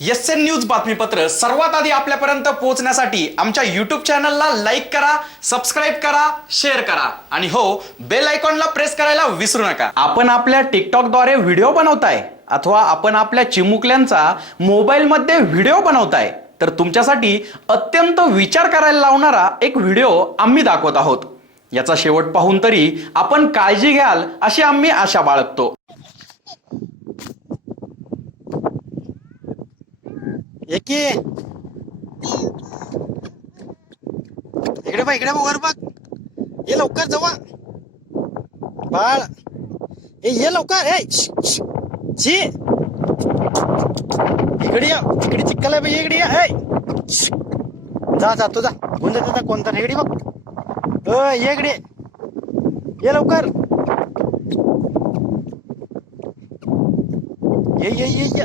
S N news बातमीपत्र सर्वात आधी आपल्यापर्यंत पोहोचण्यासाठी आमच्या युट्यूब चॅनलला लाईक करा सबस्क्राईब करा शेअर करा. आणि हो बेल आयकॉनला प्रेस करायला विसरू नका. आपण आपल्या टिकटॉकद्वारे व्हिडिओ बनवताय अथवा आपण आपल्या चिमुकल्यांचा मोबाईलमध्ये व्हिडिओ बनवताय तर तुमच्यासाठी अत्यंत विचार करायला लावणारा एक व्हिडिओ आम्ही दाखवत आहोत. याचा शेवट पाहून तरी आपण काळजी घ्याल अशी आम्ही आशा बाळगतो. एकी इकडे बघ इकडे बघ वर बघ. ये लवकर जवळ बाळ. ए ये लवकर ए श, इकडे या इकडे चिक्कल आहे बाई इकडे या. ए जा जा तू जा. घेऊन जा तुझा कोणता इकडे बघ. अ ये इकडे. ये लवकर. ये ये ये ये.